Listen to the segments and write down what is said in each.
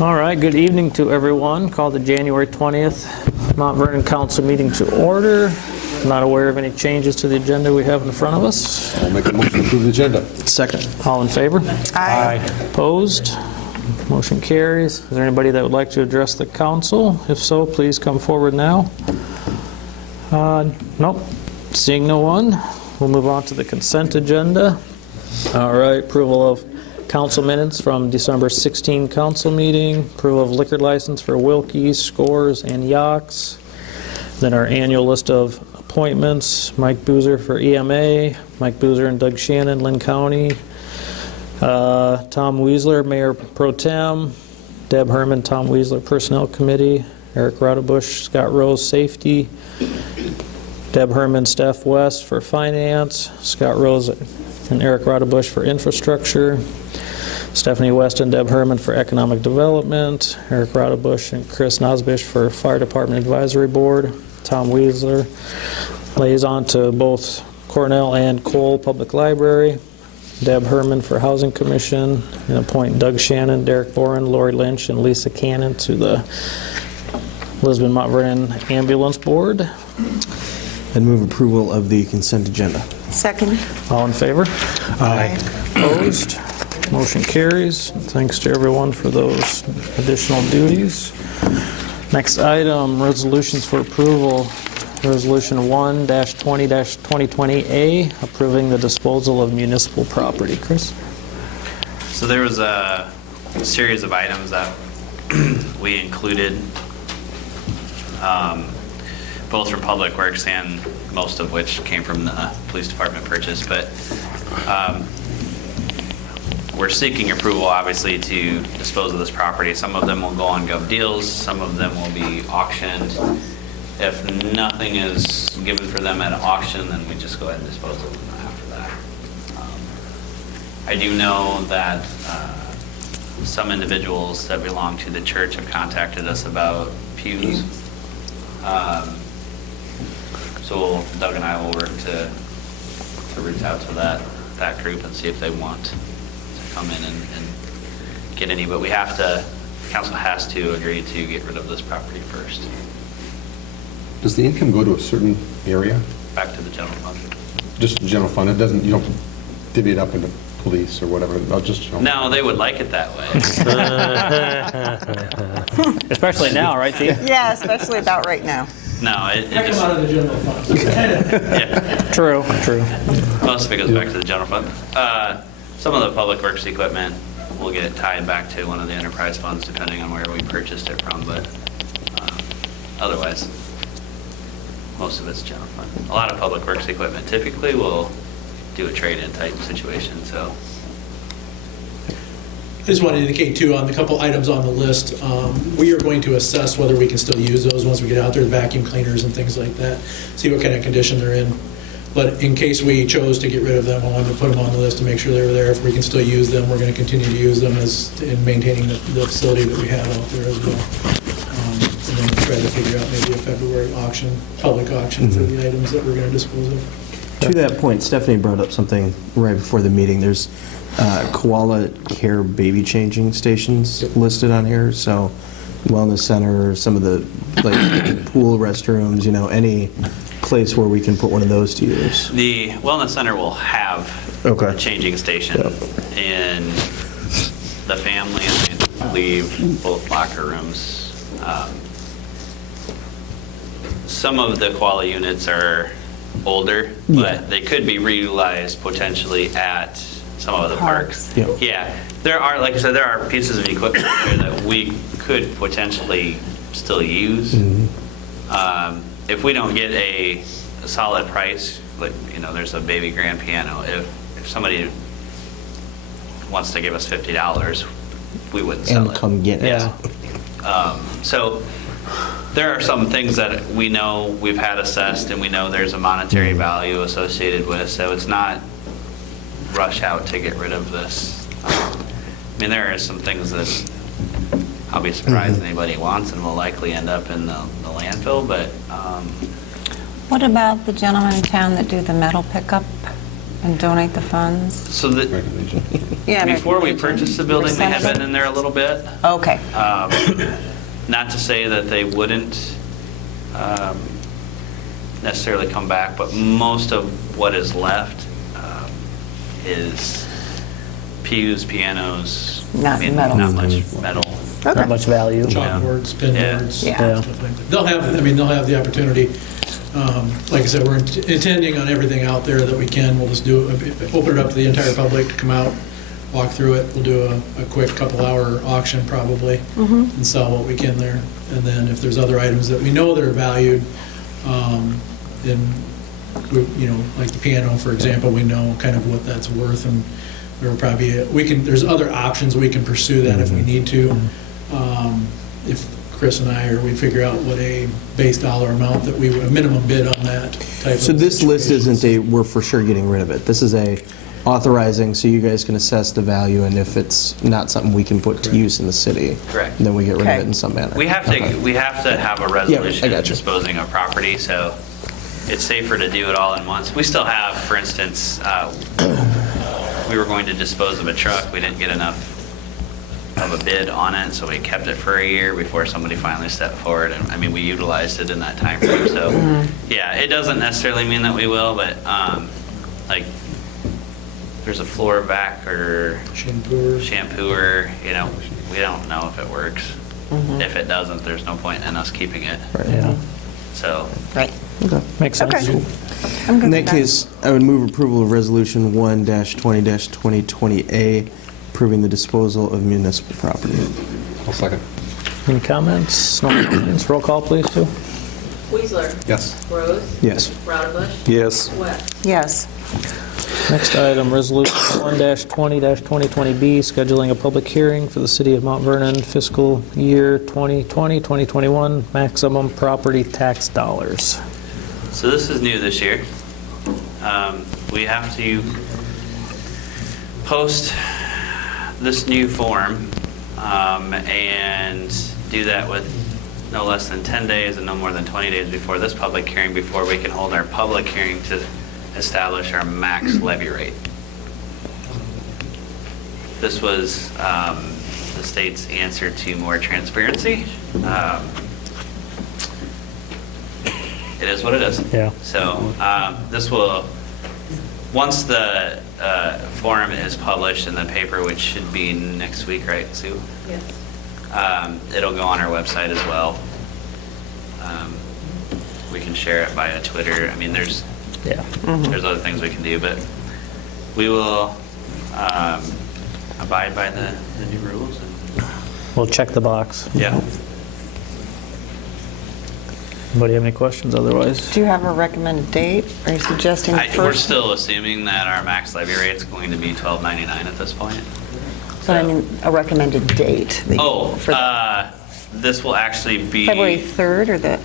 All right, good evening to everyone. Call the January 20th Mount Vernon Council meeting to order. Not aware of any changes to the agenda we have in front of us. I'll make a motion to approve the agenda. Second. All in favor? Aye. Opposed? Motion carries. Is there anybody that would like to address the council? If so, please come forward now. Nope. Seeing no one, we'll move on to the consent agenda. All right, approval of council minutes from December 16 council meeting, approval of liquor license for Wilkie's, Scores, and Yaks. Then our annual list of appointments, Mike Boozer for EMA, Mike Boozer and Doug Shannon, Lynn County, Tom Weisler, Mayor Pro Tem, Deb Herman, Tom Weisler, Personnel Committee, Eric Rodebush, Scott Rose, Safety, Deb Herman, Steph West for Finance, Scott Rose and Eric Rodebush for Infrastructure, Stephanie West and Deb Herman for Economic Development, Eric Rodebush and Chris Nosbish for Fire Department Advisory Board, Tom Weisler, liaison to both Cornell and Cole Public Library, Deb Herman for Housing Commission, and appoint Doug Shannon, Derek Boren, Lori Lynch, and Lisa Cannon to the Lisbon Mount Vernon Ambulance Board. And move approval of the consent agenda. Second. All in favor? Aye. Opposed? Motion carries. Thanks to everyone for those additional duties. Next item, resolutions for approval. Resolution 1-20-2020A, approving the disposal of municipal property. Chris? So there was a series of items that we included, both from Public Works and most of which came from the police department purchase, but we're seeking approval, obviously, to dispose of this property. Some of them will go on Gov Deals, some of them will be auctioned. If nothing is given for them at auction, then we just go ahead and dispose of them after that. I do know that some individuals that belong to the church have contacted us about pews. So Doug and I will work to reach out to that group and see if they want to come in and get any. But we have to, council has to agree to get rid of this property first. Does the income go to a certain area? Back to the general fund. Just the general fund? It doesn't, you don't divvy it up into police or whatever? Just general. No, they would like it that way. Especially now, right, Steve? Yeah, especially about right now. No, it Come just, out of the general fund. yeah, True. most of it goes back to the general fund. Some of the public works equipment will get tied back to one of the enterprise funds depending on where we purchased it from, but otherwise, most of it's general fund. A lot of public works equipment typically will do a trade-in type situation, so. I just want to indicate too, on the couple items on the list, we are going to assess whether we can still use those once we get out there, the vacuum cleaners and things like that, see what kind of condition they're in. But in case we chose to get rid of them, I wanted to put them on the list to make sure they were there. If we can still use them, we're going to continue to use them as in maintaining the facility that we have out there as well. And then we'll try to figure out maybe a February auction, public auction for the items that we're going to dispose of. To that point, Stephanie brought up something right before the meeting. There's koala care baby changing stations listed on here. So wellness center, some of the like pool restrooms, you know, any place where we can put one of those to use. The wellness center will have a changing station in the family, and I believe both locker rooms. Some of the koala units are older, but they could be reutilized potentially at some of the parks. Yeah, there are, like I said, there are pieces of equipment there that we could potentially still use. If we don't get a solid price, like, you know, there's a baby grand piano. If somebody wants to give us $50, we wouldn't sell it. And come get it. So there are some things that we know we've had assessed and we know there's a monetary value associated with, so it's not rush out to get rid of this. I mean, there are some things that I'll be surprised anybody wants and will likely end up in the landfill, but what about the gentlemen in town that do the metal pickup? And donate the funds? So that, Regulation. Yeah. before we purchased the building, they had Percent of been in there a little bit. it? Okay. Not to say that they wouldn't necessarily come back, but most of what is left is pews, pianos. Not metal. Not much metal. Okay. Not much value. Chalkboards, pinboards, Yeah. stuff like that. They'll have the opportunity. Like I said, we're intending on everything out there that we can. We'll just open it up to the entire public to come out, walk through it. We'll do a quick couple-hour auction probably and sell what we can there. And then if there's other items that we know that are valued, then like the piano, for example, we know kind of what that's worth, and there will probably there's other options we can pursue that if we need to. If Chris and I, or we figure out what a base dollar amount that a minimum bid on that type of. So this list situation. isn't we're for sure getting rid of it. This is authorizing so you guys can assess the value, and if it's not something we can put to use in the city, Correct. then we get rid of Okay. it in some manner. We have to have a resolution I got you. disposing of property, so it's safer to do it all in once. We still have, for instance, we were going to dispose of a truck. We didn't get enough of a bid on it, so we kept it for a year before somebody finally stepped forward. And I mean, we utilized it in that time frame. So yeah, it doesn't necessarily mean that we will, but like there's a floor vac or shampooer, we don't know if it works. If it doesn't, there's no point in us keeping it. Right. Yeah, So Right. makes sense. Okay. I'm good In with that case, I would move approval of Resolution 1-20-2020A, approving the disposal of municipal property. I'll second. Any comments? No comments? Roll call, please, Sue. Weezer. Yes. Rose. Yes. Raudebush. Yes. West. Yes. Next item, Resolution 1-20-2020B, scheduling a public hearing for the City of Mount Vernon fiscal year 2020-2021 maximum property tax dollars. So this is new this year. We have to post this new form and do that with no less than 10 days and no more than 20 days before this public hearing, before we can hold our public hearing to establish our max levy rate. This was the state's answer to more transparency. It is what it is. Yeah. So this will, once the form is published in the paper, which should be next week, right, Sue? Yes. It'll go on our website as well. We can share it via Twitter. I mean, there's other things we can do, but we will abide by the new rules. We'll check the box. Yeah. Anybody have any questions otherwise? Do you have a recommended date? Are you suggesting We're first? still assuming that our max levy rate is going to be $12.99 at this point. But I mean, a recommended date. that you- for This will actually be February 3rd or the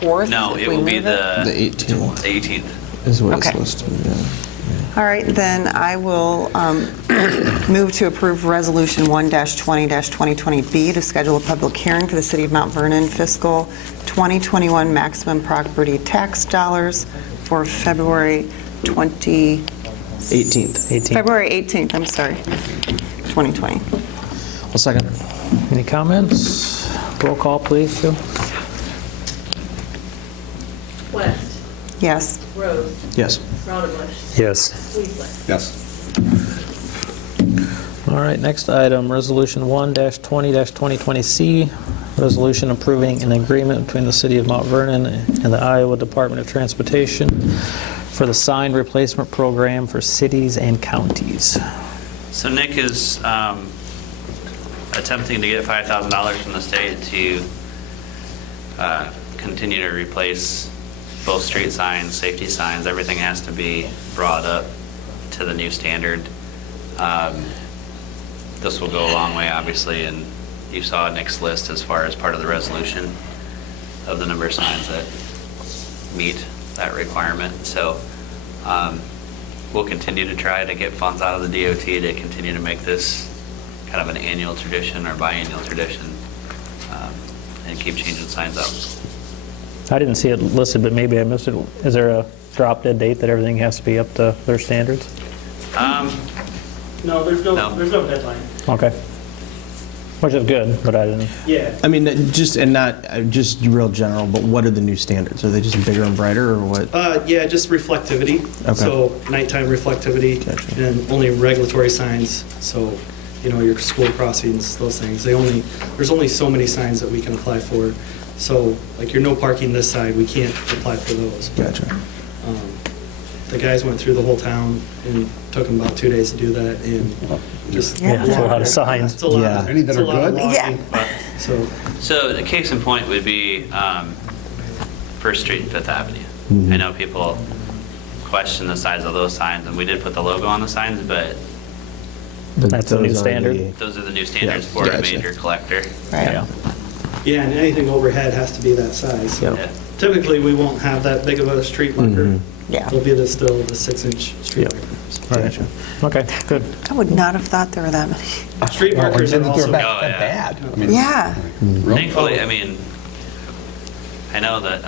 4th? No, if it we will be move it? The 18th 18th. is what Okay. it's listed, yeah. All right, then I will move to approve Resolution 1-20-2020B to schedule a public hearing for the City of Mount Vernon fiscal 2021 maximum property tax dollars for February 18th. February 18th, I'm sorry, 2020. I'll second. Any comments? Roll call, please, Sue. West. Yes. Rose. Yes. Raudebush. Yes. Weezer. Yes. All right, next item, Resolution 1-20-2020C, resolution approving an agreement between the City of Mount Vernon and the Iowa Department of Transportation for the sign replacement program for cities and counties. So Nick is attempting to get $5,000 from the state to continue to replace both street signs, safety signs. Everything has to be brought up to the new standard. This will go a long way, obviously, and you saw Nick's list as far as part of the resolution of the number of signs that meet that requirement. So we'll continue to try to get funds out of the DOT to continue to make this kind of an annual tradition or biannual tradition, and keep changing signs up. I didn't see it listed, but maybe I missed it. Is there drop dead date that everything has to be up to their standards? No, there's no No. deadline. Okay. Which is good, but I didn't. Yeah. I mean, just real general, but what are the new standards? Are they just bigger and brighter, or what? Yeah, just reflectivity. Okay. So nighttime reflectivity Gotcha. and only regulatory signs. So, your school crossings, those things. There's only so many signs that we can apply for. So, like your no parking this side, we can't apply for those. Gotcha. The guys went through the whole town and took them about 2 days to do that, and just Yeah, it's a lot of signs. It's a lot. Yeah. Any that it's a are lot of good? logging. Yeah. So the case in point would be First Street and Fifth Avenue. I know people question the size of those signs, and we did put the logo on the signs, but That's the new those are standard? those are the new standards Yeah, for a gotcha. major collector. Right. Yeah. yeah, and anything overhead has to be that size. Yep. Yeah. Typically, we won't have that big of a street marker. Yeah. It'll be still the 6-inch street Yep. marker. Gotcha. Okay, good. I would not have thought there were that many. Street markers are also. Oh, yeah. Bad. I mean, Yeah. real- Thankfully, I know that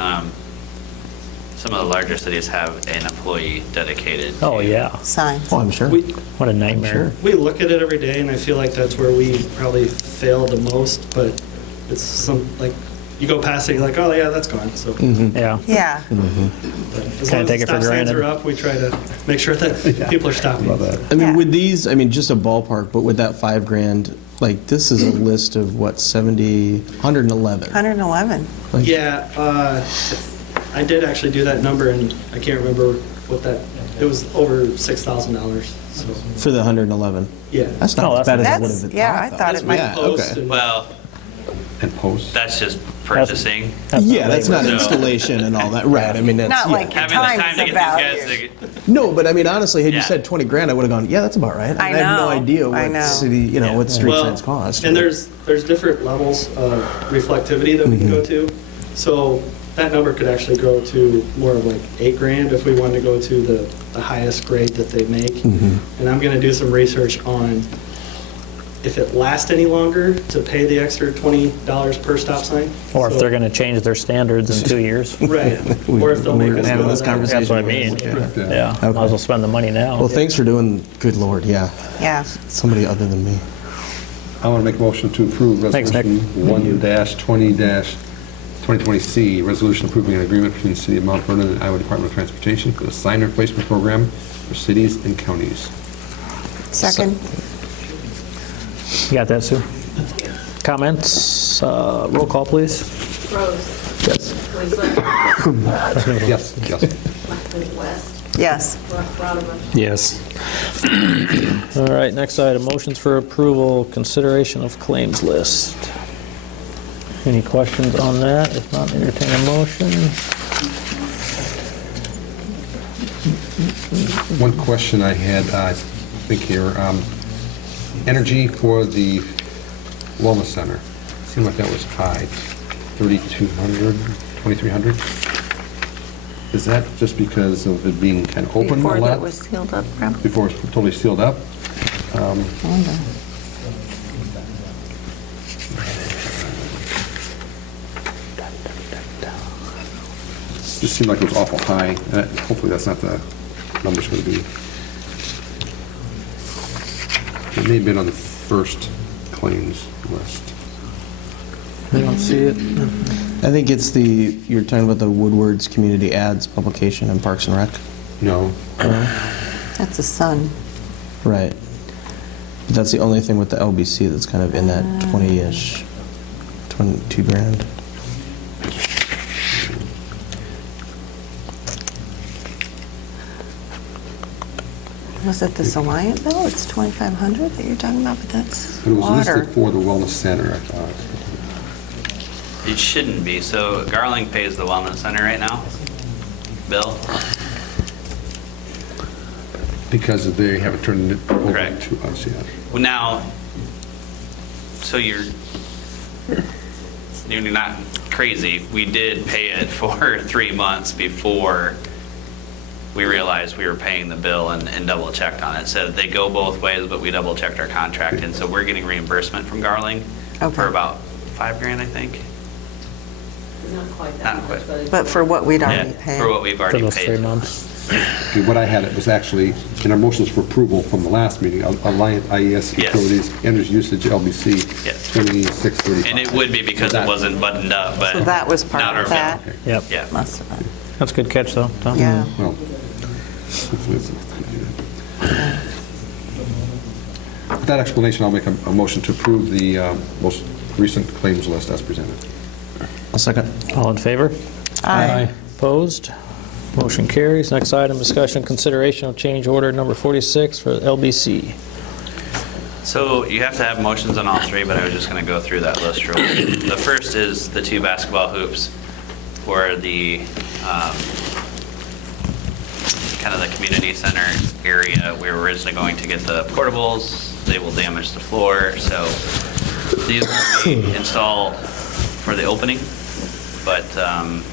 some of the larger cities have an employee dedicated. Oh, to- yeah. Signs. Oh, I'm sure. We, What a nightmare. we look at it every day, and I feel like that's where we probably fail the most, but it's you go past it, you're like, oh, yeah, that's gone. So Yeah. Yeah. but as Kinda long as take the it for stop signs granted. are up, we try to make sure that people are stopping. Love that. I mean, Yeah. with these, just a ballpark, but with that $5,000, like, this is a list of what, 111? 111. Like, Yeah, I did actually do that number, and I can't remember what that, it was over $6,000. So, for the 111. yeah. That's not Oh, as bad as I would That's, have yeah, I thought. thought That's it might. Yeah, post okay. and- Well, And post. that's just purchasing. Yeah, that's not So- installation and all that. Right, that's... Not yeah. like Having the time times to of get value. these guys to. No, but honestly, had you Yeah. said 20 grand, I would have gone, yeah, that's about right. I have no know, idea I what know. city, what street Well, signs cost. And there's different levels of reflectivity that we can go to. So that number could actually grow to more of like $8,000 if we wanted to go to the highest grade that they make. And I'm going to do some research on if it lasts any longer to pay the extra $20 per stop sign. Or if So- they're going to change their standards in 2 years. Right. Or if they'll make We're us having go this that. conversation. That's what I mean. Yeah. Yeah, might as well spend the money now. Well, thanks for doing, good lord, yeah. Yeah. Somebody other than me. I want to make a motion to approve Thanks, Nick. Resolution 1-20-2020C, resolution approving an agreement between the City of Mount Vernon and Iowa Department of Transportation for the sign replacement program for cities and counties. Second. You got that, Sue? Comments? Roll call, please. Rose. Yes. Weezer. Yes, yes. West. Yes. Brattleboro. Yes. All right, next item, motions for approval, consideration of claims list. Any questions on that? If not, entertain a motion. One question I had, I think here, energy for the wellness center. Seemed like that was high, 3,200, 2,300. Is that just because of it being kind of open a Before lot? that was sealed up, probably. Before it's totally sealed up? Just seemed like it was awful high. Hopefully that's not the number's going to be. It may have been on the first claims list. I don't see it. I think it's you're talking about the Woodward's Community Ads publication in Parks and Rec. No. That's the sun. Right. But that's the only thing with the LBC that's kind of in that 20-ish, 22 grand. Was it the Alliant bill? It's 2,500 that you're talking about, but that's But it was water. listed for the wellness center, I thought. It shouldn't be. So Garling pays the wellness center right now. Bill? Because they haven't turned it over Correct. to us yet. Well, now, so you're not crazy. We did pay it for 3 months before we realized we were paying the bill and double checked on it. So they go both ways, but we double checked our contract, and so we're getting reimbursement from Garling Okay. for about $5,000, I think. Not quite Not that quite. much, but it's. But for what we'd Yeah, already paid. for what we've For already those 3 paid. months. Okay, what I had, it was actually, in our motions for approval from the last meeting, Alliant IES Yes. Utilities, energy usage, LBC, Yes. 2635. And it would be because it wasn't buttoned up, but. So that was part not our of that? bill. Yep. Yeah. Must have been. That's a good catch, though, Tom. Yeah. Well, hopefully it's- With that explanation, I'll make a motion to approve the most recent claims list as presented. I'll second. All in favor? Aye. Opposed? Motion carries. Next item, discussion, consideration of change order number 46 for LBC. So you have to have motions on all 3, but I was just going to go through that list real quick. The first is the 2 basketball hoops for the kind of the community center area. We were originally going to get the portables. They will damage the floor, so these will be installed for the opening, but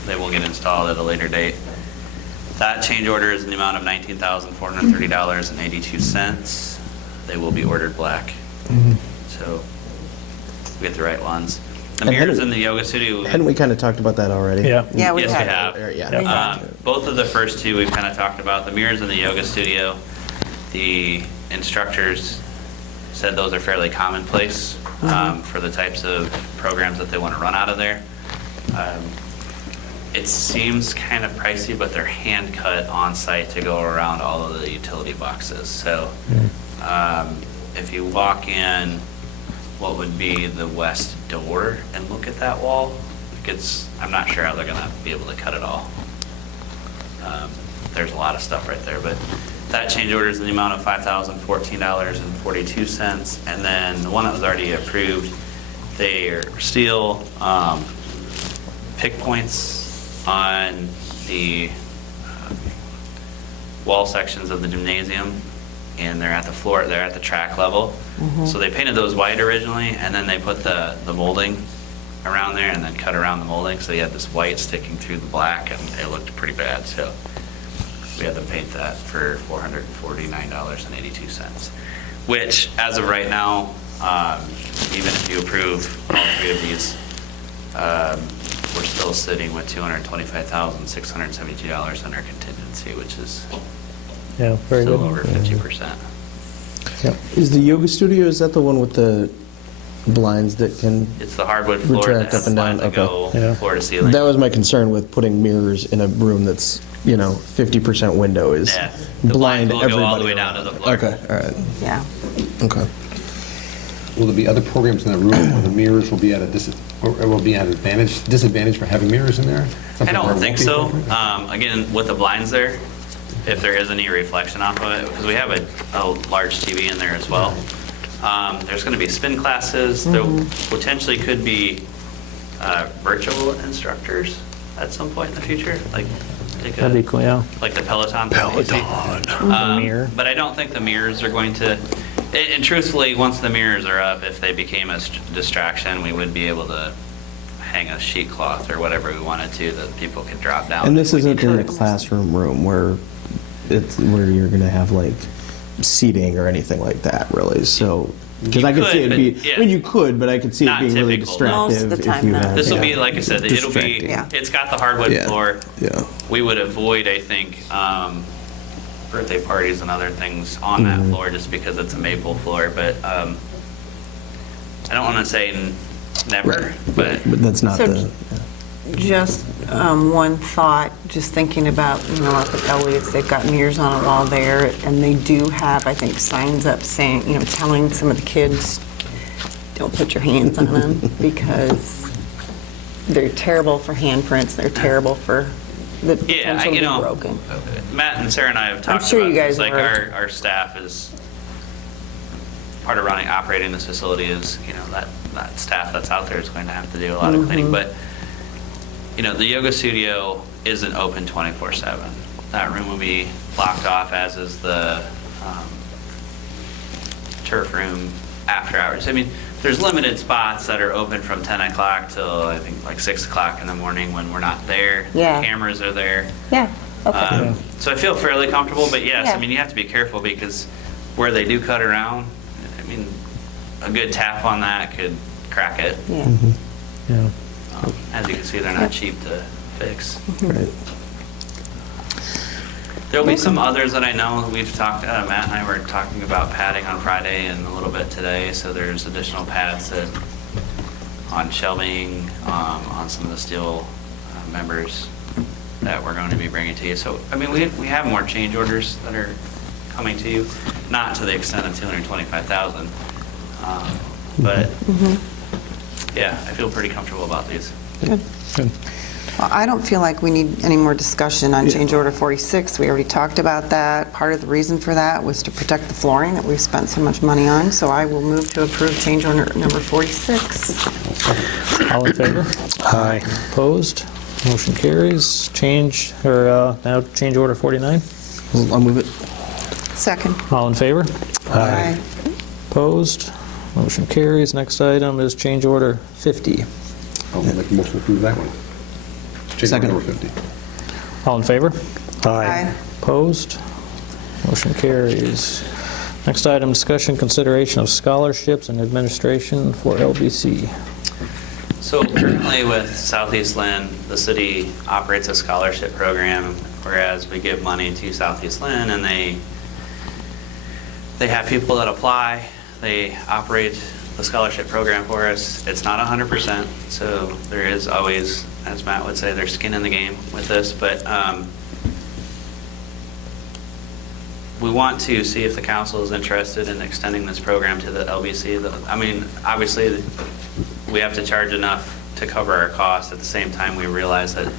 they will get installed at a later date. That change order is in the amount of $19,430.82. They will be ordered black. So we get the right ones. The And mirrors hadn't- in the yoga studio. Hadn't we kind of talked about that already? Yeah. Yeah, we Yes, we have. have. Yeah. Both of the first 2 we've kind of talked about. The mirrors in the yoga studio, the instructors said those are fairly commonplace for the types of programs that they want to run out of there. It seems kind of pricey, but they're hand cut on site to go around all of the utility boxes. So if you walk in what would be the west door and look at that wall, I'm not sure how they're going to be able to cut it all. There's a lot of stuff right there, but that change order is in the amount of $5,014.42. And then the one that was already approved, they're steel pick points on the wall sections of the gymnasium, and they're at the floor, they're at the track level. So they painted those white originally, and then they put the molding around there and then cut around the molding, so you had this white sticking through the black, and it looked pretty bad. So we had them paint that for $449.82, which, as of right now, even if you approve all 3 of these, we're still sitting with $225,672 under contingency, which is Yeah, very still good. over 50%. Is the yoga studio, is that the one with the blinds that can? It's the hardwood floor Retract that up and down, lines that go Yeah. floor to ceiling. That was my concern with putting mirrors in a room that's, 50% window is Yeah. The blind blinds will everybody go all the way down to around. the floor. Okay, all right, Yeah. okay. Will there be other programs in that room where the mirrors will be at a disadvantage for having mirrors in there? I Something where don't it think won't so. be appropriate? Again, with the blinds there, if there is any reflection off of it, because we have a large TV in there as well. There's going to be spin classes. There potentially could be virtual instructors at some point in the future, like That'd be cool, yeah. like the Peloton. Mirror. But I don't think the mirrors are going to. And truthfully, once the mirrors are up, if they became a distraction, we would be able to hang a sheet cloth or whatever we wanted to that people could drop down. And this if we isn't needed in a to. classroom room where you're gonna have like seating or anything like that, really, so. Because You I could see could, it be, but, yeah. I mean, you could, but I could see it Not being really typical, no. Most of distractive the if you time, no. had. This will yeah. be, like I said, it'll be, Distracting. Yeah. it's got the hardwood Yeah. floor. Yeah. We would avoid, I think, birthday parties and other things on that floor just because it's a maple floor, but I don't want to say never, but But that's not So- the, Just one thought, just thinking about, up at Elliott's, they've got mirrors on a wall there, and they do have, I think, signs up saying, telling some of the kids, don't put your hands on them, because they're terrible for handprints, they're terrible for the yeah, potential to be broken. Matt and Sarah and I have talked sure about you guys this. Like are. our staff is part of operating this facility is that staff that's out there is going to have to do a lot of cleaning. But the yoga studio isn't open 24/7. That room will be blocked off, as is the turf room after hours. I mean, there's limited spots that are open from 10 o'clock till I think like 6 o'clock in the morning when we're not there. Yeah. Cameras are there. Yeah, okay. So I feel fairly comfortable, but yes, Yeah. I mean, you have to be careful because where they do cut around, I mean, a good tap on that could crack it. Yeah. Yeah. As you can see, they're not cheap to fix. Right. There'll be some others that I know. We've talked, Matt and I were talking about padding on Friday and a little bit today, so there's additional pads that on shelving, on some of the steel members that we're going to be bringing to you. So, I mean, we have more change orders that are coming to you, not to the extent of $225,000, but yeah, I feel pretty comfortable about these. Good. Well, I don't feel like we need any more discussion on change order 46. We already talked about that. Part of the reason for that was to protect the flooring that we've spent so much money on. So I will move to approve change order number 46. All in favor? Aye. Opposed? Motion carries. Now change order 49. I'll move it. Second. All in favor? Aye. Opposed? Motion carries. Next item is change order 50. I'll make a motion to approve that one. Change order number 50. All in favor? Aye. Opposed? Motion carries. Next item, discussion consideration of scholarships and administration for LBC. So currently with Southeast Lynn, the city operates a scholarship program, whereas we give money to Southeast Lynn and they have people that apply. They operate the scholarship program for us. It's not 100%, so there is always, as Matt would say, there's skin in the game with this, but we want to see if the council is interested in extending this program to the LBC. I mean, obviously, we have to charge enough to cover our costs. At the same time, we realize that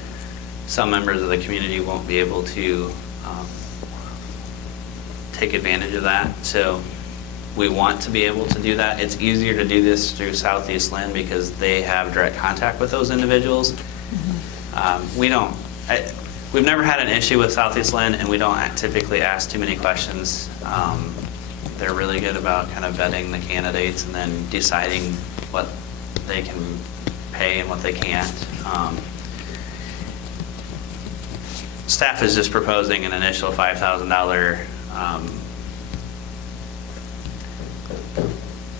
some members of the community won't be able to take advantage of that. So we want to be able to do that. It's easier to do this through Southeast Lynn because they have direct contact with those individuals. We've never had an issue with Southeast Lynn, and we don't typically ask too many questions. They're really good about kind of vetting the candidates and then deciding what they can pay and what they can't. Staff is just proposing an initial $5,000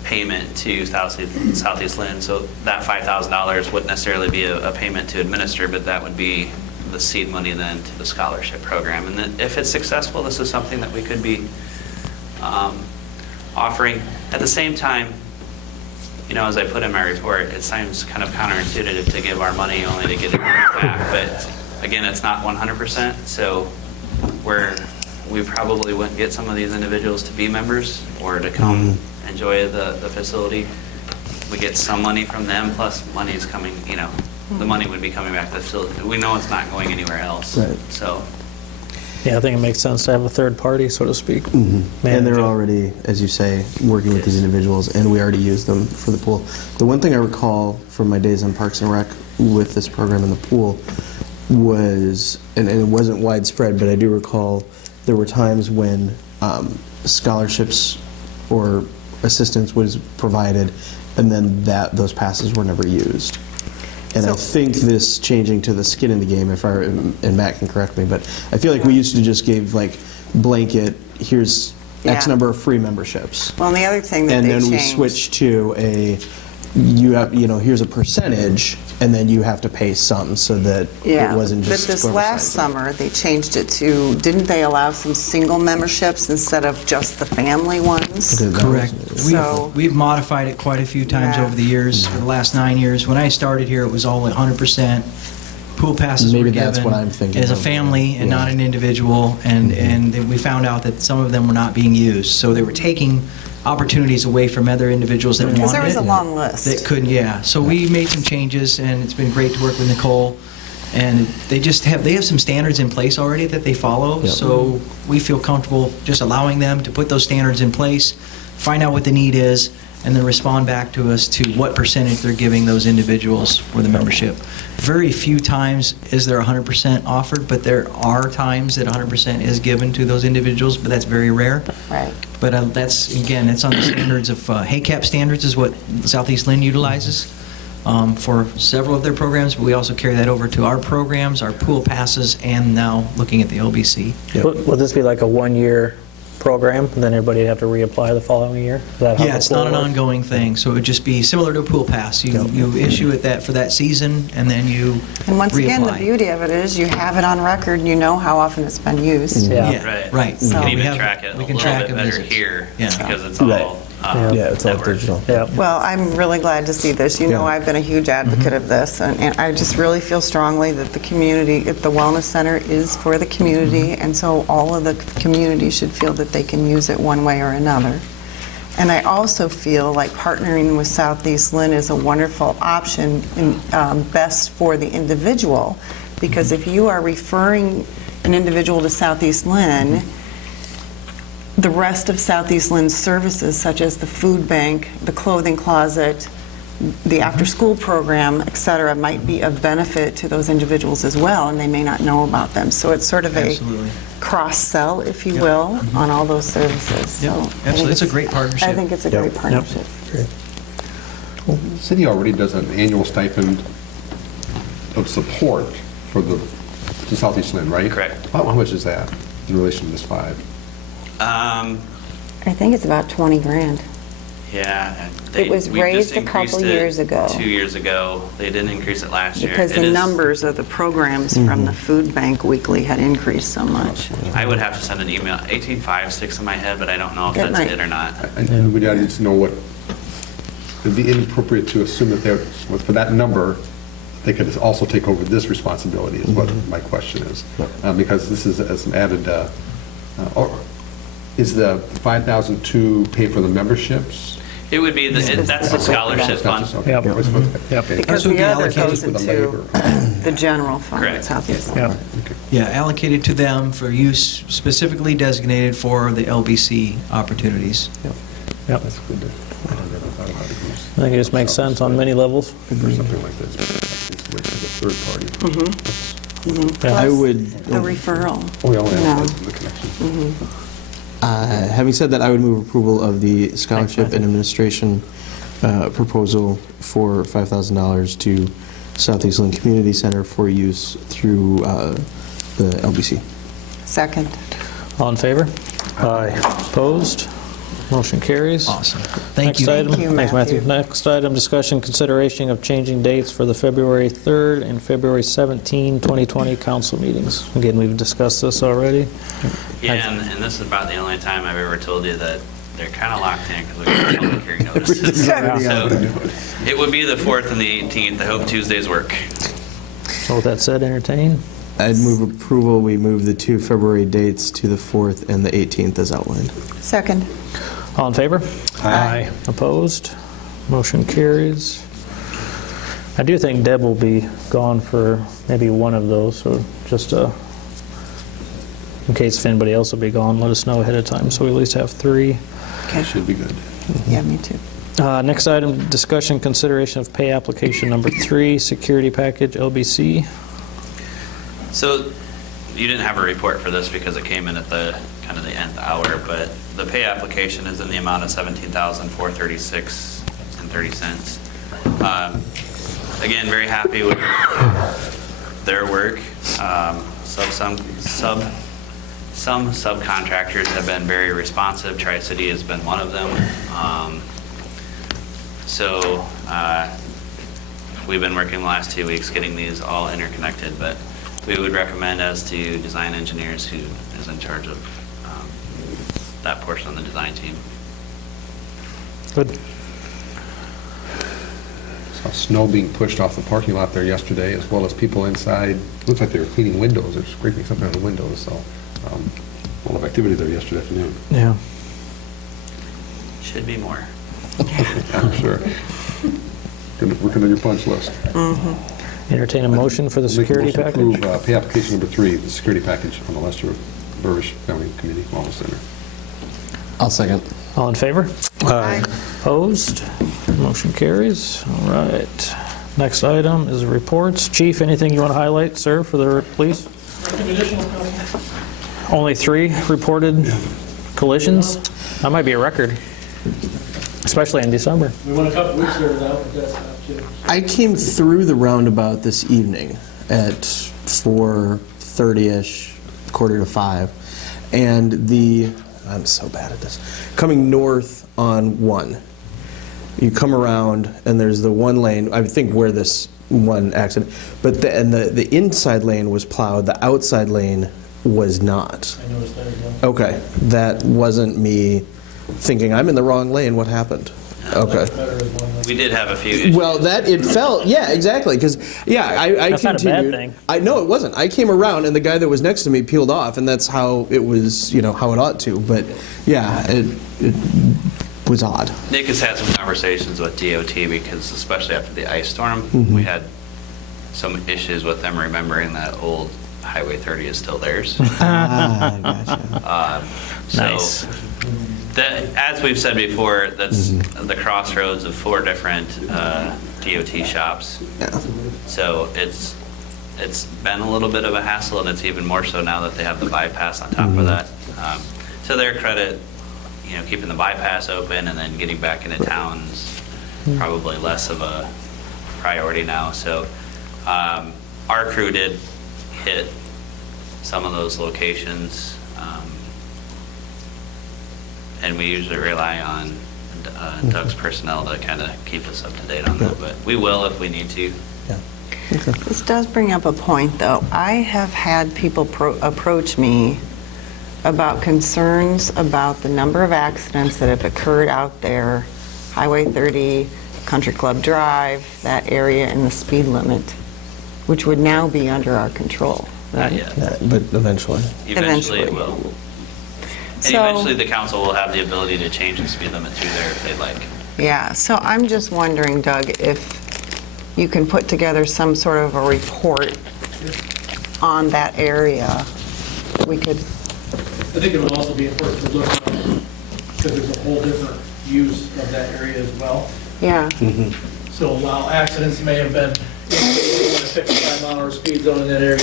payment to Southeast Lynn. So that $5,000 wouldn't necessarily be a payment to administer, but that would be the seed money then to the scholarship program. And then if it's successful, this is something that we could be offering. At the same time, you know, as I put in my report, it seems kind of counterintuitive to give our money only to get it back. But again, it's not 100%, so we probably wouldn't get some of these individuals to be members or to come enjoy the facility. We get some money from them, plus money is coming, you know, the money would be coming back to the facility. We know it's not going anywhere else. Right. So. Yeah, I think it makes sense to have a third party, so to speak. And they're already, as you say, working with these individuals, and we already use them for the pool. The one thing I recall from my days on Parks and Rec with this program in the pool was, and it wasn't widespread, but I do recall there were times when scholarships or assistance was provided, and then those passes were never used. And I think this changing to the skin in the game, and Matt can correct me, but I feel like we used to just give like blanket, here's X number of free memberships. Well, and the other thing that they changed. And then we switched to here's a percentage, and then you have to pay some, so that it wasn't just. But this last summer, they changed it to, didn't they allow some single memberships instead of just the family ones? Correct. So We've modified it quite a few times over the years, for the last 9 years. When I started here, it was all 100%. Pool passes were given that's what I'm thinking as a family and not an individual, and then we found out that some of them were not being used. So they were taking opportunities away from other individuals that wanted it. Because there was a long list. That couldn't, So we made some changes, and it's been great to work with Nicole. And they have some standards in place already that they follow. So we feel comfortable just allowing them to put those standards in place, find out what the need is, and then respond back to us to what percentage they're giving those individuals for the membership. Very few times is there 100% offered, but there are times that 100% is given to those individuals, but that's very rare. Right. But that's, again, it's on the standards of, HACAP standards is what Southeast Lynn utilizes for several of their programs, but we also carry that over to our programs, our pool passes, and now looking at the LBC. Will this be like a 1 year program, and then everybody would have to reapply the following year? Is that how Yeah, the it's pool not an works? ongoing thing, so it would just be similar to a pool pass. You issue it for that season, and then you And once again, the reapply. beauty of it is you have it on record, and you know how often it's been used. Yeah. Yeah, right. We can So- even track it a we can little track bit the better visits. here Yeah. because it's all Right. Yeah, it's all networked. digital. Yeah. Well, I'm really glad to see this. You know, Yeah. I've been a huge advocate of this, and I just really feel strongly that the community, the Wellness Center is for the community, and so all of the community should feel that they can use it one way or another. And I also feel like partnering with Southeast Lynn is a wonderful option, best for the individual, because if you are referring an individual to Southeast Lynn, the rest of Southeast Lynn's services, such as the food bank, the clothing closet, the after-school program, et cetera, might be of benefit to those individuals as well, and they may not know about them. So it's sort of a Absolutely. cross-sell, if you will, on all those services. Yep, So I think absolutely. It's a great partnership. I think it's a great partnership. The city already does an annual stipend of support for to Southeast Lynn, right? Correct. How much is that in relation to this 5? I think it's about 20 grand. Yeah. It was we just raised a increased couple it years ago. 2 years ago. They didn't increase it last year. Because It the is- numbers of the programs from the food bank weekly had increased so much. I would have to send an email. 18.5 sticks in my head, but I don't know if That that's might- it or not. And we need to know what, it'd be inappropriate to assume that they're, for that number, they could also take over this responsibility, is what my question is. Because this is as an added, or is the 5,000 to pay for the memberships? It would be, that's the scholarship fund. Okay. Yep. Yep. Because would be the other allocated goes with the into labor. the general fund at Correct. Southeast. Yeah. Yeah, allocated to them for use specifically designated for the LBC opportunities. Yep. That's good. I never thought about it. I think it just makes sense on many levels. For something like this, it's like a third party. Yeah. I would, The referral. Oh, yeah, No. the connection. having said that, I would move approval of the scholarship and administration proposal for $5,000 to Southeast Lynn Community Center for use through the LBC. Second. All in favor? Aye. Opposed? Motion carries. Awesome. Thank you. Next item. Thank you, Thanks, Matthew. Matthew. Next item, discussion, consideration of changing dates for the February 3rd and February 17, 2020 council meetings. Again, we've discussed this already. Yeah, and this is about the only time I've ever told you that they're kind of locked in because we got public hearing notices. So it would be the 4th and the 18th. I hope Tuesdays work. So with that said, entertain. I'd move approval, we move the 2 February dates to the 4th and the 18th as outlined. Second. All in favor? Aye. Opposed? Motion carries. I do think Deb will be gone for maybe one of those, so just in case if anybody else will be gone, let us know ahead of time, so we at least have 3. Okay. Should be good. Yeah, me too. Next item, discussion, consideration of pay application number 3, security package, LBC. So you didn't have a report for this because it came in at the kind of the nth hour, but the pay application is in the amount of $17,436.30. Again, very happy with their work. Some subcontractors have been very responsive. Tri-City has been one of them. We've been working the last 2 weeks getting these all interconnected, but we would recommend as to design engineers who is in charge of that portion of the design team. Good. Saw snow being pushed off the parking lot there yesterday, as well as people inside. Looked like they were cleaning windows or scraping something on the windows, so a lot of activity there yesterday afternoon. Yeah. Should be more. I'm sure. Working on your punch list. Entertain a motion for the Make a security motion to package. approve, pay application number 3, the security package on the Lester Burrish Family Community Wellness Center. I'll second. All in favor? Aye. Opposed? Motion carries. All right. Next item is reports. Chief, anything you want to highlight, sir, for the police? Only 3 reported collisions? That might be a record, especially in December. We went a couple weeks there without the death stop, too. I came through the roundabout this evening at 4:30ish, 4:45, and the I'm so bad at this. Coming north on 1. You come around, and there's the one lane, I think where this one accident, but the inside lane was plowed, the outside lane was not. I noticed that as well. Okay, that wasn't me thinking, I'm in the wrong lane, what happened? Okay. We did have a few issues. Well, it felt, yeah, exactly, because, yeah, I That's not a bad continued. thing. No, it wasn't. I came around, and the guy that was next to me peeled off, and that's how it was, how it ought to, but, yeah, it was odd. Nick has had some conversations with DOT because especially after the ice storm, we had some issues with them remembering that old Highway 30 is still theirs. Gotcha. Nice. As we've said before, that's the crossroads of 4 different DOT shops. Yeah. So it's been a little bit of a hassle, and it's even more so now that they have the bypass on top of that. To their credit, keeping the bypass open and then getting back into town's probably less of a priority now. So our crew did hit some of those locations, and we usually rely on Doug's personnel to kind of keep us up to date on that, but we will if we need to. Yeah. Okay. This does bring up a point, though. I have had people approach me about concerns about the number of accidents that have occurred out there, Highway 30, Country Club Drive, that area, and the speed limit, which would now be under our control. Not yet. Yeah, but eventually. Eventually it will. And So- eventually the council will have the ability to change the speed limit through there if they'd like. Yeah, so I'm just wondering, Doug, if you can put together some sort of a report on that area. We could, I think it would also be important to look at, because there's a whole different use of that area as well. yeah, So while accidents may have been in a 55-mile-an-hour speed zone in that area,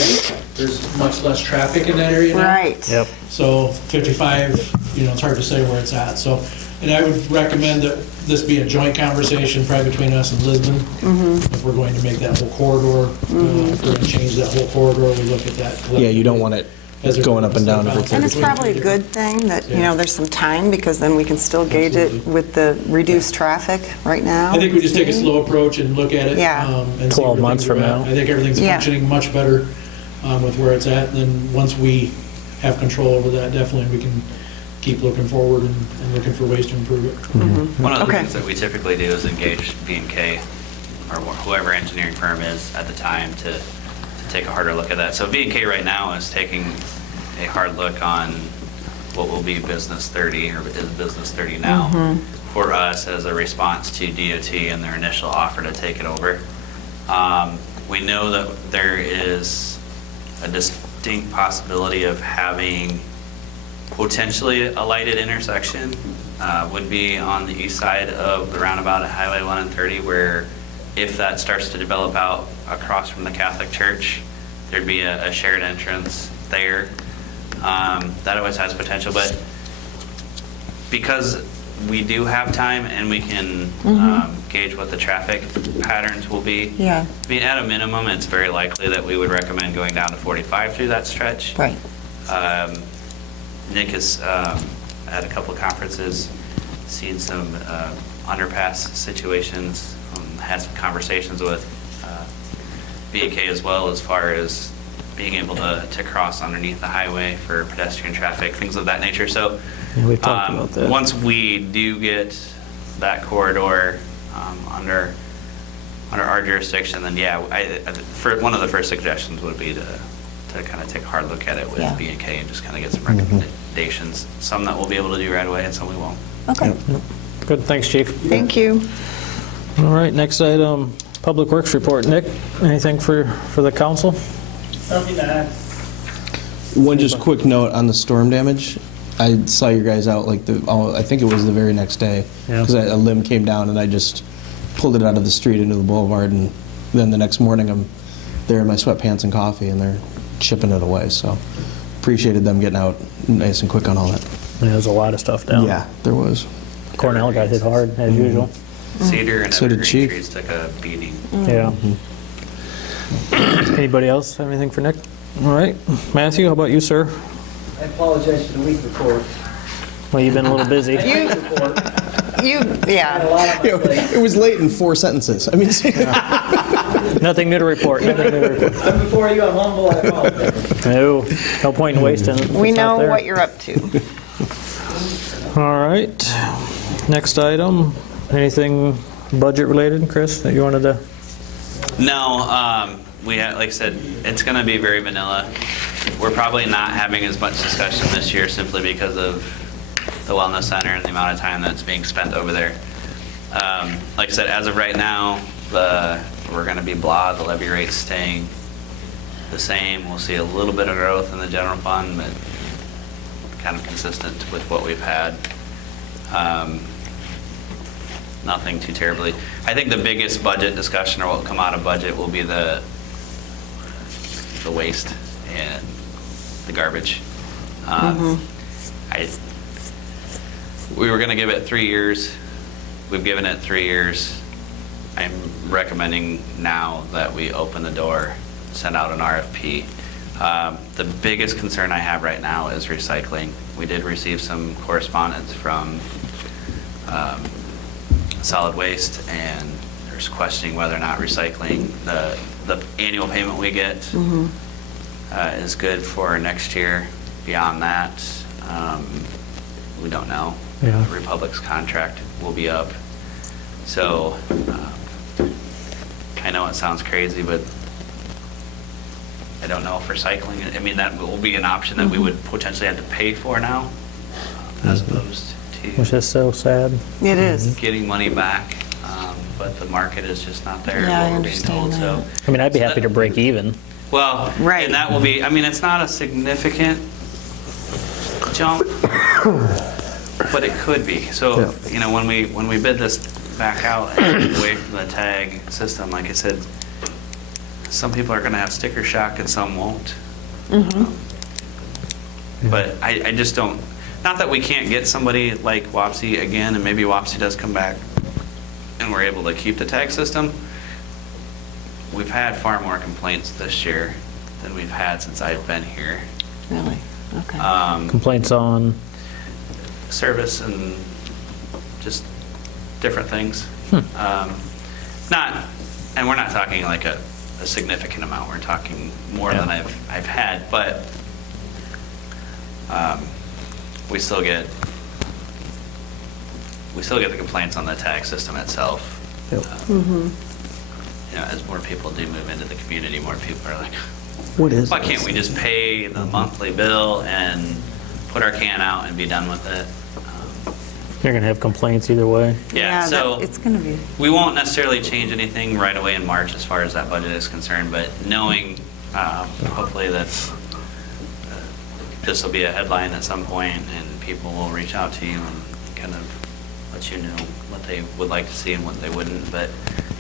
there's much less traffic in that area now. right. Yep. So 55, it's hard to say where it's at. So, and I would recommend that this be a joint conversation probably between us and Lisbon. If we're going to make that whole corridor, if we're going to change that whole corridor, we look at that. Yeah, you don't want it going up and down every And it's 30 feet. probably a good thing that, there's some time, because then we can still gauge it with the reduced traffic right now. I think we just take a slow approach and look at it. Yeah. And see 12 where months things are from at. now. I think everything's Yeah. functioning much better with where it's at. And then once we have control over that, definitely we can keep looking forward and looking for ways to improve it. One of the Okay. things that we typically do is engage B&K or whoever engineering firm is at the time to take a harder look at that. So B&K right now is taking a hard look on what will be Business 30, or is Business 30 now, for us as a response to DOT and their initial offer to take it over. We know that there is a distinct possibility of having potentially a lighted intersection, would be on the east side of the roundabout at Highway 1 and 30, where if that starts to develop out across from the Catholic Church, there'd be a shared entrance there. That always has potential, but because we do have time and we can gauge what the traffic patterns will be. Yeah. I mean, at a minimum, it's very likely that we would recommend going down to 45 through that stretch. Right. Nick has, at a couple of conferences, seen some underpass situations, had some conversations with B&K as well, as far as being able to cross underneath the highway for pedestrian traffic, things of that nature. So Yeah, we've talked about that. once we do get that corridor under our jurisdiction, then yeah, for one of the first suggestions would be to kind of take a hard look at it with Yeah. B&K and just kind of get some recommendations. Some that we'll be able to do right away and some we won't. Okay, Good, thanks, Chief. thank you. All right, next item, Public Works Report. Nick, anything for the council? Nothing to add. One just quick note on the storm damage. I saw you guys out I think it was the very next day, Yeah. because a limb came down and I just pulled it out of the street into the boulevard, and then the next morning I'm there in my sweatpants and coffee and they're chipping it away. So appreciated them getting out nice and quick on all that. Yeah, there's a lot of stuff down. Yeah, there was. Cornell got hit hard, as usual. Cedar and So did evergreen Chief. trees took a beating. Yeah. Anybody else have anything for Nick? All right. Matthew, how about you, sir? I apologize for the week before. Well, you've been a little busy. Yeah. It was late in 4 sentences. I mean, Nothing new to report. Nothing new to report. I'm before you, I'm humble, I apologize. No point in wasting. We it's out know there. what you're up to. All right. Next item. Anything budget related, Chris, that you wanted to? No, we have, like I said, it's going to be very vanilla. We're probably not having as much discussion this year simply because of the Wellness Center and the amount of time that's being spent over there. Like I said, as of right now, we're going to be blah. The levy rate's staying the same. We'll see a little bit of growth in the general fund, but kind of consistent with what we've had. Nothing too terribly. I think the biggest budget discussion, or what will come out of budget, will be the waste and the garbage. We were going to give it 3 years. We've given it 3 years. I'm recommending now that we open the door, send out an RFP. The biggest concern I have right now is recycling. We did receive some correspondence from solid waste, and there's questioning whether or not recycling, the annual payment we get is good for next year. Beyond that, we don't know. Yeah. The Republic's contract will be up. So I know it sounds crazy, but I don't know if recycling, I mean, that will be an option that we would potentially have to pay for now, as opposed to Which is so sad. It is. getting money back. But the market is just not there. Yeah, I what we're being told, understand so. I mean, I'd be happy to break even. Well, Right. and that will be, I mean, it's not a significant jump, but it could be. So, you know, when we bid this back out and away from the tag system, like I said, some people are going to have sticker shock and some won't. But I just don't, not that we can't get somebody like Wapsie again, and maybe Wapsie does come back and we're able to keep the tag system. We've had far more complaints this year than we've had since I've been here. Really? Okay. Complaints on? Service and just different things. And we're not talking like a significant amount. We're talking more than I've had, but we still get the complaints on the tag system itself. You know, as more people do move into the community, more people are like, what is why this? can't we just pay the monthly bill and put our can out and be done with it? You're going to have complaints either way. Yeah, so it's going to be. we won't necessarily change anything right away in March as far as that budget is concerned, but knowing hopefully that this will be a headline at some point and people will reach out to you and kind of let you know what they would like to see and what they wouldn't, but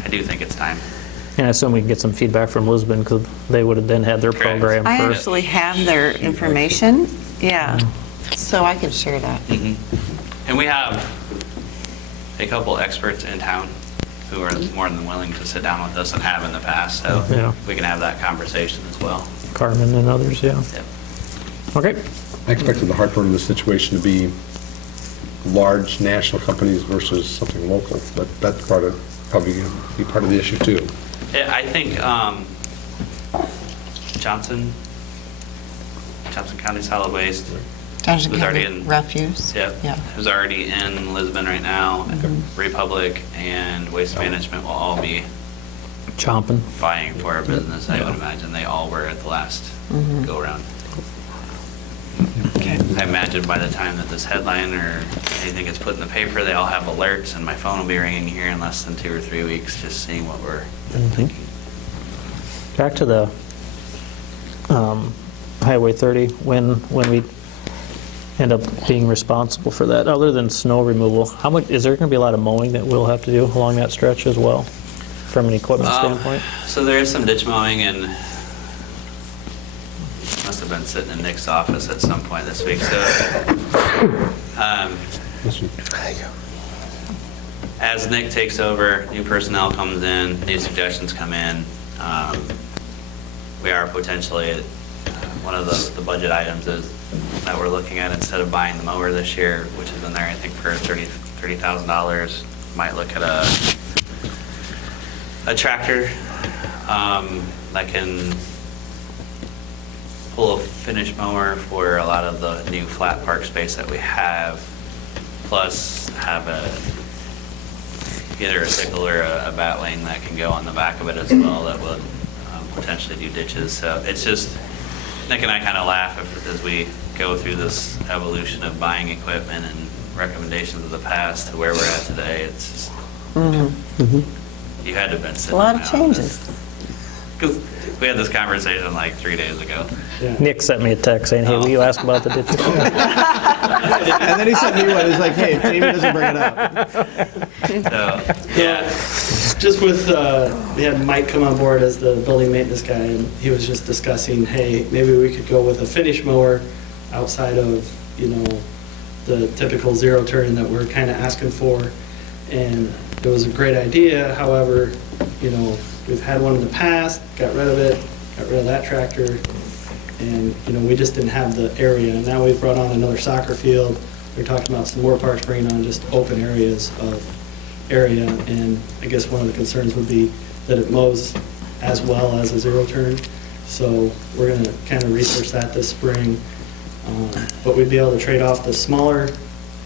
I do think it's time. And I assume we can get some feedback from Lisbon, because they would have then had their Correct. program I first. actually have their information. Yeah. So I can share that. And we have a couple experts in town who are more than willing to sit down with us and have in the past, so Yeah. we can have that conversation as well. Carmen and others, yeah. Yep. Okay. I expected the heartburn in this situation to be large national companies versus something local, but that's probably be part of the issue too. Yeah, I think Johnson County Solid Waste Johnson was already County in Refuse. Yep. Yeah. Who's already in Lisbon right now. Republic and Waste Management will all be Chomping. vying for our business, I would imagine. They all were at the last go-around. I imagine by the time that this headline or anything gets put in the paper, they all have alerts, and my phone will be ringing here in less than 2 or 3 weeks, just seeing what we're thinking. Back to the Highway 30, when we end up being responsible for that, other than snow removal, how much, is there going to be a lot of mowing that we'll have to do along that stretch as well, from an equipment standpoint? So there is some ditch mowing, and must have been sitting in Nick's office at some point this week. So as Nick takes over, new personnel comes in, new suggestions come in. We are potentially, one of the budget items is that we're looking at instead of buying the mower this year, which is in there, I think, for $30,000. Might look at a tractor that can pull a finish mower for a lot of the new flat park space that we have, plus have either a sickle or a bat wing that can go on the back of it as well that would potentially do ditches. So it's just, Nick and I kind of laugh as we go through this evolution of buying equipment and recommendations of the past to where we're at today. It's just, you had to have been sitting A lot of down. changes. Because we had this conversation like 3 days ago. Nick sent me a text saying, hey, will you ask about the ditches? And then he sent me one. He's like, hey, if Jamie doesn't bring it up. So, yeah. Just with, we had Mike come on board as the building maintenance guy, and he was just discussing, hey, maybe we could go with a finish mower outside of, the typical zero turn that we're kind of asking for. And it was a great idea. However, we've had one in the past, got rid of it, got rid of that tractor, and we just didn't have the area. And now we've brought on another soccer field. We're talking about some more parks, bringing on just open areas of area. And I guess one of the concerns would be that it mows as well as a zero turn. So we're going to kind of research that this spring. But we'd be able to trade off the smaller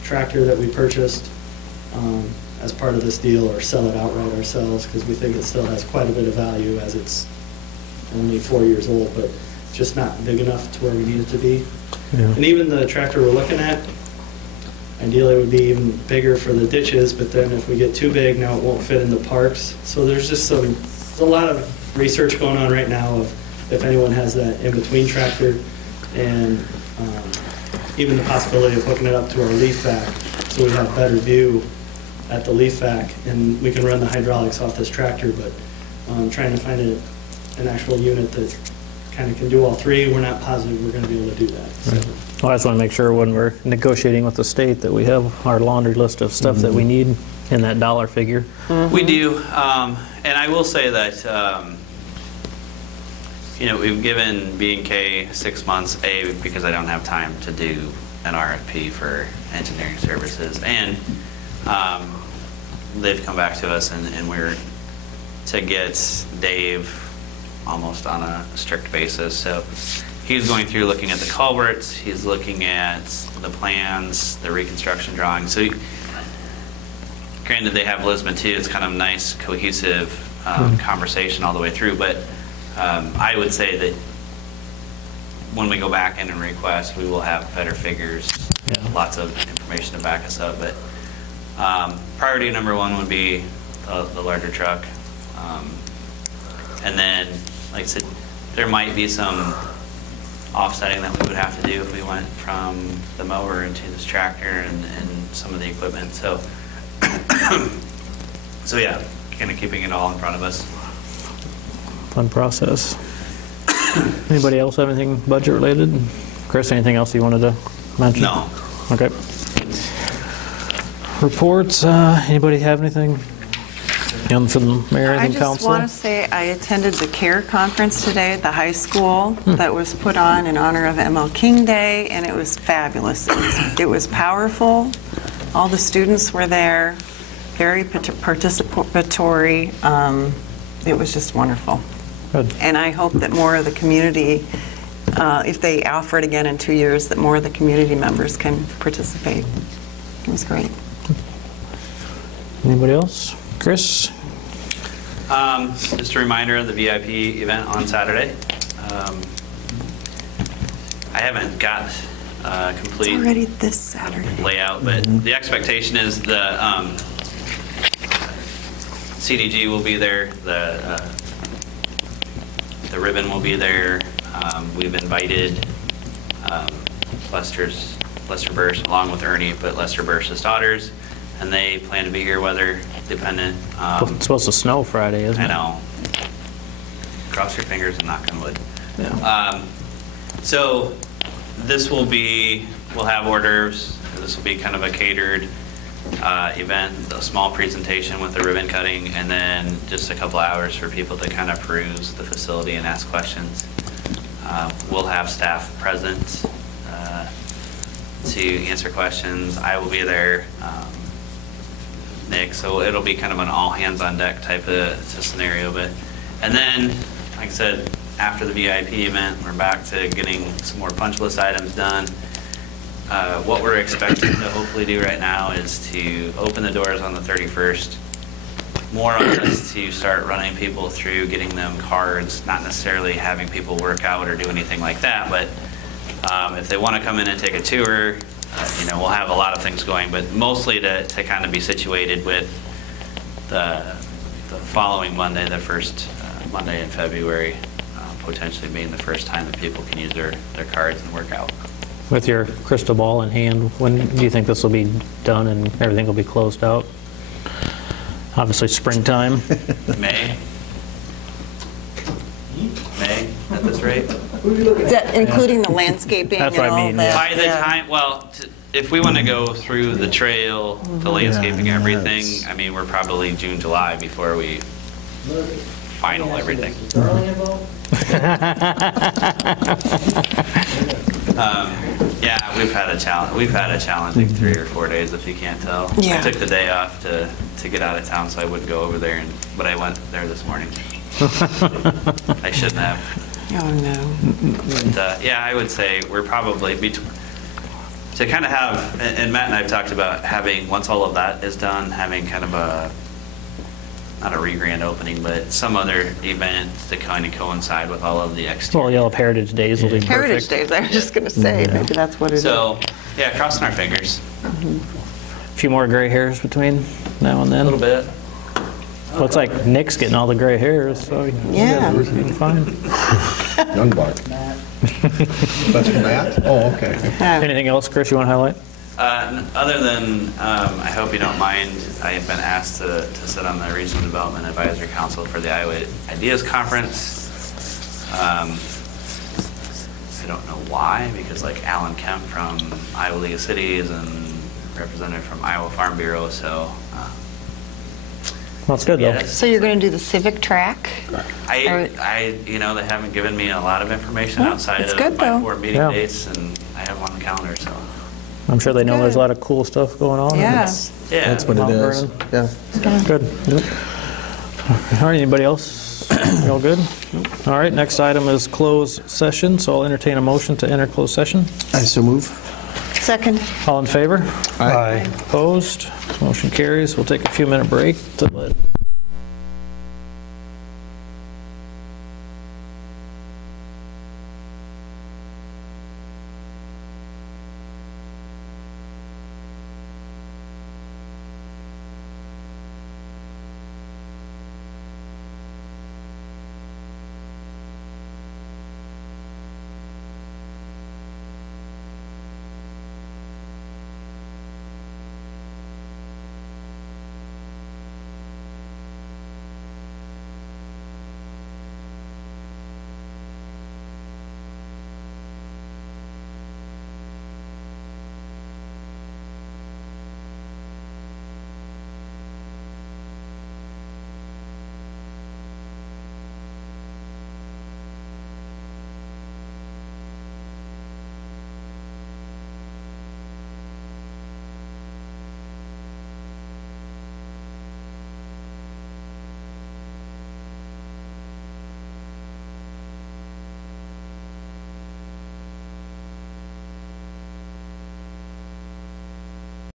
tractor that we purchased as part of this deal, or sell it outright ourselves, because we think it still has quite a bit of value as it's only 4 years old, but just not big enough to where we need it to be. Yeah. And even the tractor we're looking at, ideally it would be even bigger for the ditches, but then if we get too big, now it won't fit in the parks. So there's just a lot of research going on right now of if anyone has that in-between tractor, and even the possibility of hooking it up to our leaf vac so we have better view at the leaf vac, and we can run the hydraulics off this tractor. But trying to find an actual unit that kind of can do all three, we're not positive we're going to be able to do that. So. Well, I just want to make sure when we're negotiating with the state that we have our laundry list of stuff that we need in that dollar figure. We do, and I will say that we've given B&K 6 months, because I don't have time to do an RFP for engineering services, and they've come back to us, and we're to get Dave almost on a strict basis. So he's going through looking at the culverts, he's looking at the plans, the reconstruction drawings. So granted, they have Lisbon too. It's kind of nice, cohesive conversation all the way through, but I would say that when we go back in and request, we will have better figures, lots of information to back us up. But priority number one would be the larger truck. And then, like I said, there might be some offsetting that we would have to do if we went from the mower into this tractor and some of the equipment. So, so yeah, kind of keeping it all in front of us. Fun process. Anybody else have anything budget related? Chris, anything else you wanted to mention? No. Okay. Reports, anybody have anything? From the mayor, I anything, just council? want to say I attended the CARE conference today at the high school that was put on in honor of ML King Day, and it was fabulous. It was powerful. All the students were there, very participatory. It was just wonderful. Good. And I hope that more of the community, if they offer it again in 2 years, that more of the community members can participate. It was great. Anybody else? Chris? Just a reminder of the VIP event on Saturday. I haven't got a complete Already this Saturday. layout, but the expectation is the CDG will be there, the ribbon will be there. We've invited Lester Bursch along with Ernie, but Lester Bursch's daughters, and they plan to be here weather dependent. It's supposed to snow Friday, isn't it? I know. Cross your fingers and knock on wood. Yeah. So this will be, we'll have hors d'oeuvres. This will be kind of a catered event, a small presentation with the ribbon cutting, and then just a couple hours for people to kind of peruse the facility and ask questions. We'll have staff present to answer questions. I will be there, Nick, so it'll be kind of an all hands on deck type of scenario. And then, like I said, after the VIP event, we're back to getting some more punch list items done. What we're expecting to hopefully do right now is to open the doors on the 31st. More on us to start running people through, getting them cards, not necessarily having people work out or do anything like that, but if they want to come in and take a tour, we'll have a lot of things going, but mostly to kind of be situated with the following Monday, the first Monday in February, potentially being the first time that people can use their cards and work out. With your crystal ball in hand, when do you think this will be done and everything will be closed out? Obviously springtime. May, at this rate. Is that including the landscaping That's and what I all mean, that? By the time, if we want to go through the trail, the landscaping, everything, I mean, we're probably June, July before we final everything. Darling involved? Yeah, we've had a challenge. We've had a challenging 3 or 4 days, if you can't tell. Yeah. I took the day off to get out of town, so I wouldn't go over there, but I went there this morning. I shouldn't have. Oh, no. But, yeah, I would say we're probably to kind of have, and Matt and I have talked about having, once all of that is done, having kind of not a re-grand opening, but some other event to kind of coincide with all of the exterior. Well, you'll have Heritage Days will be perfect. Heritage Days, I was just going to say, maybe that's what it is. So, yeah, crossing our fingers. A few more gray hairs between now and then. A little bit. Well, it's like Nick's getting all the gray hairs, so Yeah. you'll be fine. Young buck. That's Matt? Oh, okay. Anything else, Chris, you want to highlight? Other than, I hope you don't mind, I have been asked to sit on the Regional Development Advisory Council for the Iowa Ideas Conference. I don't know why, because like Alan Kemp from Iowa League of Cities and representative from Iowa Farm Bureau, so. Well, it's good, though. Yes. So you're going to do the civic track? They haven't given me a lot of information outside that's of good, my though. 4 meeting dates, and I have one on the calendar, so. I'm sure they know Good. there's a lot of cool stuff going on. Yeah. Yeah. That's what it Mount is. Vernon. Yeah. Good. All right, anybody else? You all good? All right, next item is closed session, so I'll entertain a motion to enter closed session. I so move. Second. All in favor? Aye. Opposed? Motion carries. We'll take a few-minute break to let